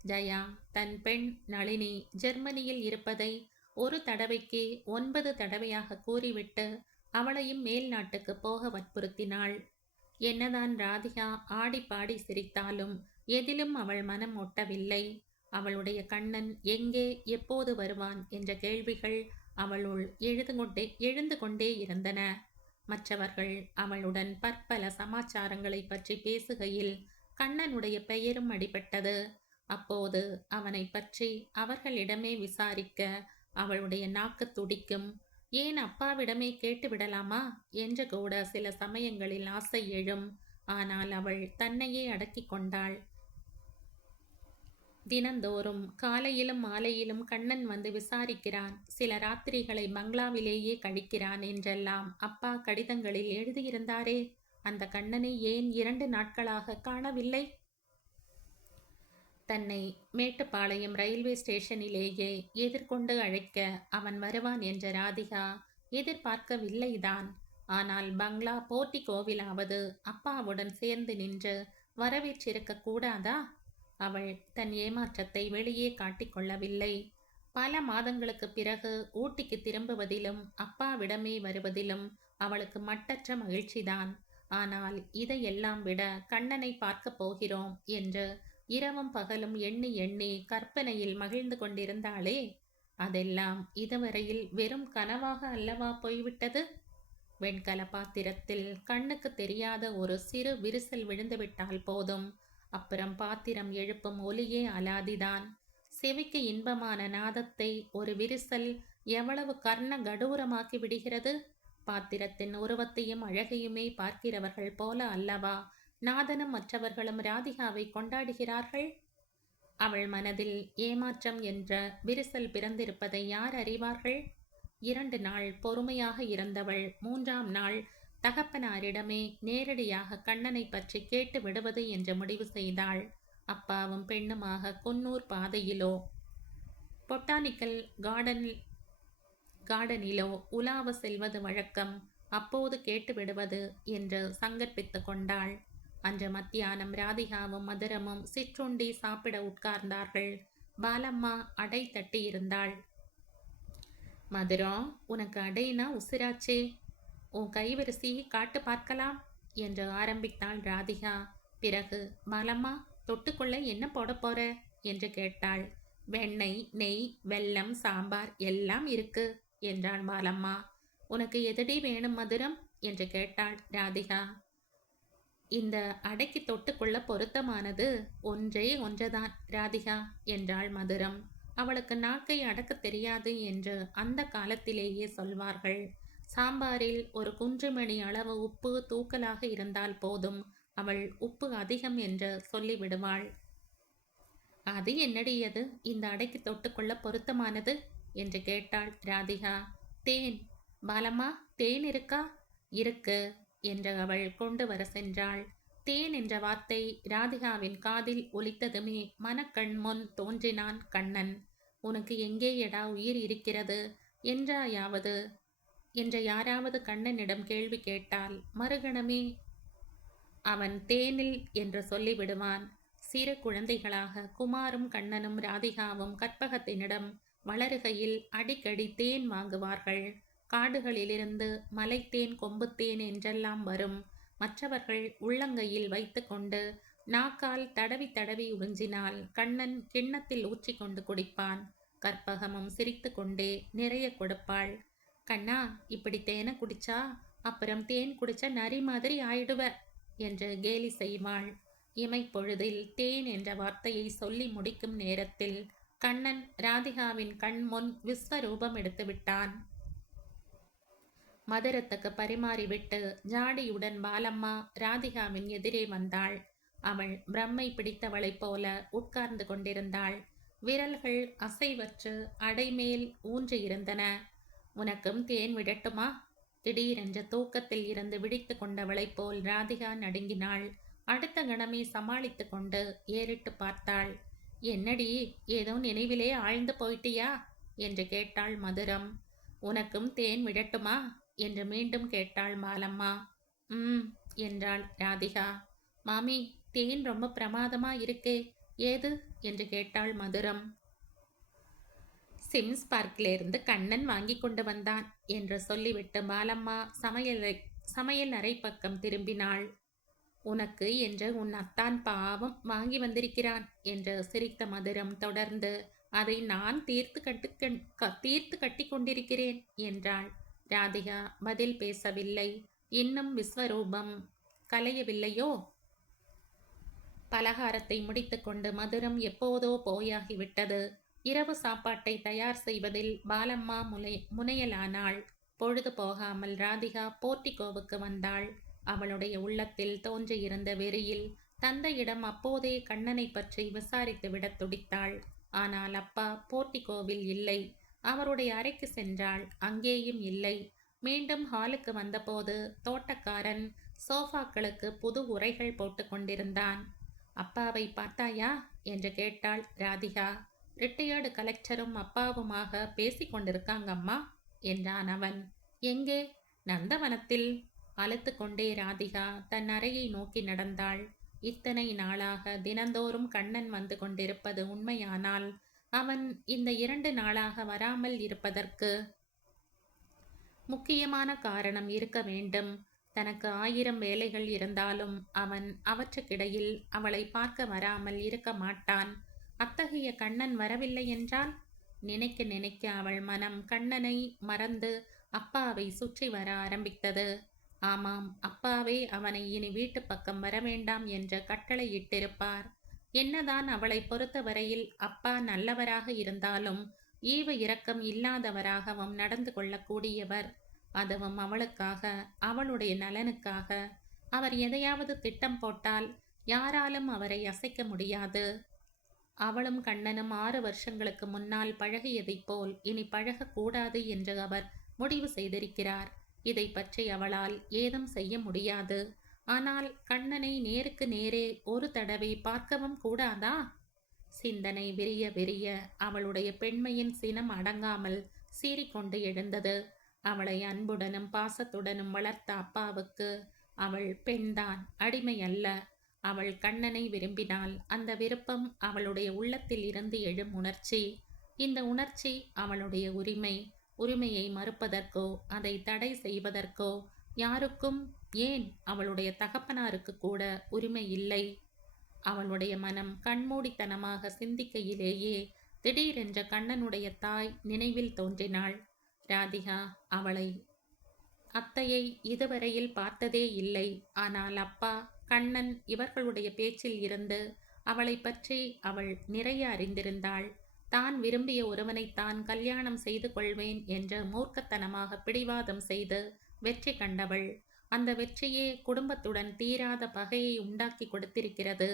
ஜெயா தன் பெண் நளினி ஜெர்மனியில் இருப்பதை ஒரு தடவைக்கு 9 தடவையாக கூறிவிட்டு அவளையும் மேல் நாட்டுக்கு போக வற்புறுத்தினாள். என்னதான் ராதிகா ஆடி பாடி சிரித்தாலும் எதிலும் அவள் மனம் ஒட்டவில்லை. அவளுடைய கண்ணன் எங்கே எப்போது வருவான் என்ற கேள்விகள் அவளுள் எழுந்து கொண்டே இருந்தன. மற்றவர்கள் அவளுடன் பற்பல சமாச்சாரங்களை பற்றி பேசுகையில் கண்ணனுடைய பெயரும் அடிபட்டது. அப்போது அவனை பற்றி அவர்களிடமே விசாரிக்க அவளுடைய நாக்கு துடிக்கும். ஏன் அப்பாவிடமே கேட்டுவிடலாமா என்று கூட சில சமயங்களில் ஆசை எழும். ஆனால் அவள் தன்னையே அடக்கி கொண்டாள். தினந்தோறும் காலையிலும் மாலையிலும் கண்ணன் வந்து விசாரிக்கிறான். சில ராத்திரிகளை பங்களாவிலேயே கழிக்கிறான் என்றெல்லாம் அப்பா கடிதங்களில் எழுதியிருந்தாரே. அந்த கண்ணனை ஏன் 2 நாட்களாக காணவில்லை? தன்னை மேட்டுப்பாளையம் ரயில்வே ஸ்டேஷனிலேயே எதிர்கொண்டு அழைக்க அவன் வருவான் என்ற ராதிகா எதிர்பார்க்கவில்லைதான். ஆனால் பங்களா போர்ட்டிகோவிலாவது அப்பாவுடன் சேர்ந்து நின்று வரவேற்றிருக்க கூடாதா? அவள் தன் ஏமாற்றத்தை வெளியே காட்டிக்கொள்ளவில்லை. பல மாதங்களுக்கு பிறகு ஊட்டிக்கு திரும்புவதிலும் அப்பாவிடமே வருவதிலும் அவளுக்கு மட்டற்ற மகிழ்ச்சிதான். ஆனால் இதையெல்லாம் விட கண்ணனை பார்க்க போகிறோம் என்று இரவும் பகலும் எண்ணி எண்ணி கற்பனையில் மகிழ்ந்து கொண்டிருந்தாளே, அதெல்லாம் இதுவரையில் வெறும் கனவாக அல்லவா போய்விட்டது? வெண்கல பாத்திரத்தில் கண்ணுக்கு தெரியாத ஒரு சிறு விரிசல் விழுந்துவிட்டால் போதும், அப்புறம் பாத்திரம் எழுப்பும் ஒலியே அலாதிதான். செவிக்கு இன்பமான நாதத்தை ஒரு விரிசல் எவ்வளவு கர்ண கடூரமாக்கி விடுகிறது. பாத்திரத்தின் உருவத்தையும் அழகையுமே பார்க்கிறவர்கள் போல அல்லவா நாதனும் மற்றவர்களும் ராதிகாவை கொண்டாடுகிறார்கள். அவள் மனதில் ஏமாற்றம் என்ற விரிசல் பிறந்திருப்பதை யார் அறிவார்கள்? 2 நாள் பொறுமையாக இருந்தவள் 3ஆம் நாள் தகப்பனாரிடமே நேரடியாக கண்ணனை பற்றி கேட்டு விடுவது என்று முடிவு செய்தாள். அப்பாவும் பெண்ணுமாக குன்னூர் பாதையிலோ பொட்டானிக்கல் கார்டனிலோ உலாவ செல்வது வழக்கம். அப்போது கேட்டு விடுவது என்று சங்கற்பித்து கொண்டாள். அன்று மத்தியானம் ராதிகாவும் மதுரமும் சிற்றுண்டி சாப்பிட உட்கார்ந்தார்கள். பாலம்மா அடை தட்டி இருந்தாள். மதுரம், உனக்கு அடைனா உசிராச்சே, உன் கைவரிசை காட்டு பார்க்கலாம் என்று ஆரம்பித்தாள் ராதிகா. பிறகு பாலம்மா, தொட்டுக்கொள்ள என்ன போட போற என்று கேட்டாள். வெண்ணெய், நெய், வெல்லம், சாம்பார் எல்லாம் இருக்கு என்றாள் பாலம்மா. உனக்கு எதடி வேணும் மதுரம் என்று கேட்டாள் ராதிகா. இந்த அடைக்கு தொட்டுக்கொள்ள பொருத்தமானது ஒன்றே ஒன்றுதான் ராதிகா என்றாள் மதுரம். அவளுக்கு நாக்கை அடக்க தெரியாது என்று அந்த காலத்திலேயே சொல்வார்கள். சாம்பாரில் ஒரு குன்றுமணி அளவு உப்பு தூக்கலாக இருந்தால் போதும், அவள் உப்பு அதிகம் என்று சொல்லிவிடுவாள். அது என்னடியது இந்த அடைக்கு தொட்டுக்கொள்ள பொருத்தமானது என்று கேட்டாள் ராதிகா. தேன். பாலம்மா, தேன் இருக்கா? இருக்கு என்று அவள் கொண்டு வர சென்றாள். தேன் என்ற வார்த்தை ராதிகாவின் காதில் ஒலித்ததுமே மனக்கண் முன் தோன்றினான் கண்ணன். உனக்கு எங்கே எடா உயிர் இருக்கிறது என்ற யாராவது கண்ணனிடம் கேள்வி கேட்டால் மறுகணமே அவன் தேனில் என்று சொல்லிவிடுவான். சிறு குழந்தைகளாக குமாரும் கண்ணனும் ராதிகாவும் கற்பகத்தினிடம் வளருகையில் அடிக்கடி தேன் வாங்குவார்கள். காடுகளிலிருந்து மலைத்தேன், கொம்புத்தேன் என்றெல்லாம் வரும். மற்றவர்கள் உள்ளங்கையில் வைத்து கொண்டு நாக்கால் தடவி தடவி உறிஞ்சினால் கண்ணன் கிண்ணத்தில் ஊற்றி கொண்டு குடிப்பான். கற்பகமும் சிரித்து கொண்டே நிறைய கொடுப்பாள். கண்ணா, இப்படி தேனை குடிச்சா அப்புறம் தேன் குடிச்ச நரி மாதிரி ஆயிடுவ என்று கேலி செய்வாள். இமைப்பொழுதில் தேன் என்ற வார்த்தையை சொல்லி முடிக்கும் நேரத்தில் கண்ணன் ராதிகாவின் கண் முன் விஸ்வரூபம் எடுத்து விட்டான். மதுரத்துக்கு பரிமாறிவிட்டு ஜாடியுடன் பாலம்மா ராதிகாவின் எதிரே வந்தாள். அவள் பிரம்மை பிடித்தவளைப் போல உட்கார்ந்து கொண்டிருந்தாள். விரல்கள் அசைவற்று அடைமேல் ஊன்றியிருந்தன. உனக்கும் தேன் விடட்டுமா? திடீரென்று தூக்கத்தில் இருந்து விழித்து கொண்டவளைப் போல் ராதிகா நடுங்கினாள். அடுத்த கணமே சமாளித்து கொண்டு ஏறிட்டு பார்த்தாள். என்னடி, ஏதோ நினைவிலே ஆழ்ந்து போயிட்டியா என்று கேட்டாள் மதுரம். உனக்கும் தேன் விடட்டுமா என்று மீண்டும் கேட்டாள் பாலம்மா. என்றாள் ராதிகா. மாமி, தேன் ரொம்ப பிரமாதமா இருக்கே, ஏது என்று கேட்டாள் மதுரம். சிம்ஸ் பார்க்கிலிருந்து கண்ணன் வாங்கி கொண்டு வந்தான் என்று சொல்லிவிட்டு பாலம்மா சமையல் அறை பக்கம் திரும்பினாள். உனக்கு என்று உன் அத்தான் பாவம் வாங்கி வந்திருக்கிறான் என்று சிரித்த மதுரம் தொடர்ந்து, அதை நான் தீர்த்து கட்டி கொண்டிருக்கிறேன் என்றாள். ராதிகா பதில் பேசவில்லை. இன்னும் விஸ்வரூபம் கலையவில்லையோ? பலகாரத்தை முடித்துக்கொண்டு மதுரம் எப்போதோ போயாகிவிட்டது. இரவு சாப்பாட்டை தயார் செய்வதில் பாலம்மா முனையலானாள். பொழுது போகாமல் ராதிகா போர்ட்டிகோவுக்கு வந்தாள். அவளுடைய உள்ளத்தில் தோன்றியிருந்த வெறியில் தந்தையிடம் அப்போதே கண்ணனை பற்றி விசாரித்துவிட துடித்தாள். ஆனால் அப்பா போர்ட்டிகோவில் இல்லை. அவருடைய அறைக்கு சென்றாள். அங்கேயும் இல்லை. மீண்டும் ஹாலுக்கு வந்தபோது தோட்டக்காரன் சோஃபாக்களுக்கு புது உரைகள் போட்டு கொண்டிருந்தான். அப்பாவை பார்த்தாயா என்று கேட்டாள் ராதிகா. ரிட்டையர்டு கலெக்டரும் அப்பாவுமாக பேசிக் கொண்டிருக்காங்கம்மா என்றான் அவன். எங்கே? நந்தவனத்தில். அழுத்து கொண்டே ராதிகா தன் அறையை நோக்கி நடந்தாள். இத்தனை நாளாக தினந்தோறும் கண்ணன் வந்து கொண்டிருப்பது உண்மையானால் அவன் இந்த 2 நாளாக வராமல் இருப்பதற்கு முக்கியமான காரணம் இருக்க வேண்டும். தனக்கு 1000 வேலைகள் இருந்தாலும் அவன் அவற்றுக்கிடையில் அவளை பார்க்க வராமல் இருக்க மாட்டான். அத்தகைய கண்ணன் வரவில்லை என்றால்? நினைக்க நினைக்க அவள் மனம் கண்ணனை மறந்து அப்பாவை சுற்றி வர ஆரம்பித்தது. ஆமாம், அப்பாவே அவனை இனி வீட்டு பக்கம் வர வேண்டாம் என்று கட்டளையிட்டிருப்பார். என்னதான் அவளை பொறுத்தவரையில் அப்பா நல்லவராக இருந்தாலும் ஈவு இரக்கம் இல்லாதவராகவும் நடந்து கொள்ளக்கூடியவர். அதுவும் அவளுக்காக, அவளுடைய நலனுக்காக. அவர் எதையாவது திட்டம் போட்டால் யாராலும் அவரை அசைக்க முடியாது. அவளும் கண்ணனும் 6 வருஷங்களுக்கு முன்னால் பழகியதைப் போல் இனி பழகக்கூடாது என்று அவர் முடிவு செய்திருக்கிறார். இதை பற்றி அவளால் ஏதும் செய்ய முடியாது. ஆனால் கண்ணனை நேருக்கு நேரே ஒரு தடவை பார்க்கவும் கூடாதா? சிந்தனை விரிய விரிய அவளுடைய பெண்மையின் சினம் அடங்காமல் சீறிக்கொண்டு எழுந்தது. அவளை அன்புடனும் பாசத்துடனும் வளர்த்த அப்பாவுக்கு அவள் பெண்தான், அடிமை அல்ல. அவள் கண்ணனை விரும்பினாள். அந்த விருப்பம் அவளுடைய உள்ளத்தில் இருந்து எழும் உணர்ச்சி. இந்த உணர்ச்சி அவளுடைய உரிமை. உரிமையை மறுப்பதற்கோ அதை தடை செய்வதற்கோ யாருக்கும், ஏன் அவளுடைய தகப்பனாருக்கு கூட உரிமை இல்லை. அவளுடைய மனம் கண்மூடித்தனமாக சிந்திக்கையிலேயே திடீரென்ற கண்ணனுடைய தாய் நினைவில் தோன்றினாள். ராதிகா அவளை அத்தையை இதுவரையில் பார்த்ததே இல்லை. ஆனால் அப்பா, கண்ணன் இவர்களுடைய பேச்சில் இருந்து அவளை பற்றி அவள் நிறைய அறிந்திருந்தாள். தான் விரும்பிய ஒருவனைத்தான் கல்யாணம் செய்து கொள்வேன் என்று மூர்க்கத்தனமாக பிடிவாதம் செய்து வெற்றி கண்டவள். அந்த வெற்றியே குடும்பத்துடன் தீராத பகையை உண்டாக்கி கொடுத்திருக்கிறது.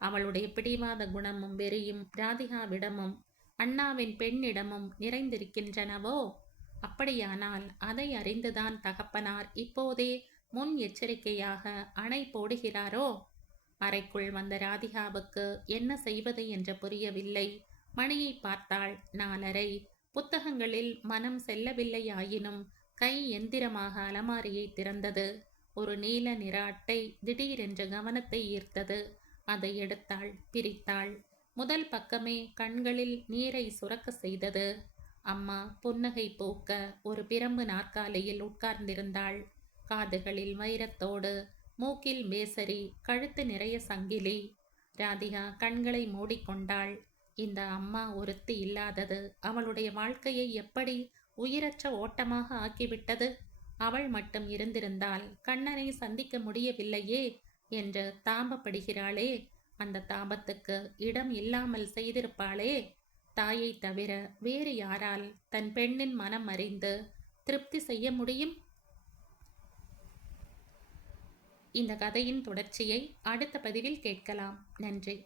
அவளுடைய பிடிவாத குணமும் வெறியும் ராதிகாவிடமும் அண்ணாவின் பெண்ணிடமும் நிறைந்திருக்கின்றனவோ? அப்படியானால் அதை அறிந்துதான் தகப்பனார் இப்போதே முன் எச்சரிக்கையாக அணை போடுகிறாரோ? அறைக்குள் வந்த ராதிகாவுக்கு என்ன செய்வது என்று புரியவில்லை. மணியை பார்த்தாள். 4:30. புத்தகங்களில் மனம் செல்லவில்லையாயினும் கை எந்திரமாக அலமாரியை திறந்தது. ஒரு நீல நிற அட்டை திடீரென்று கவனத்தை ஈர்த்தது. அதை எடுத்தாள், பிரித்தாள். முதல் பக்கமே கண்களில் நீரை சுரக்க செய்தது. அம்மா புன்னகை பூக்க ஒரு பிரம்பு நாற்காலியில் உட்கார்ந்திருந்தாள். காதுகளில் வைரத்தோடு, மூக்கில் மேசரி, கழுத்து நிறைய சங்கிலி. ராதிகா கண்களை மூடிக்கொண்டாள். இந்த அம்மா ஒருத்தி இல்லாதது அவளுடைய வாழ்க்கையை எப்படி உயிரற்ற ஓட்டமாக ஆக்கிவிட்டது. அவள் மட்டும் இருந்திருந்தால் கண்ணனை சந்திக்க முடியவில்லையே. என்று தாபப்படுகிறாளே, அந்த தாபத்துக்கு இடம் இல்லாமல் செய்திருப்பாளே. தாயை தவிர வேறு யாரால் தன் பெண்ணின் மனம் அறிந்து திருப்தி செய்ய முடியும்? இந்த கதையின் தொடர்ச்சியை அடுத்த பதிவில் கேட்கலாம். நன்றி.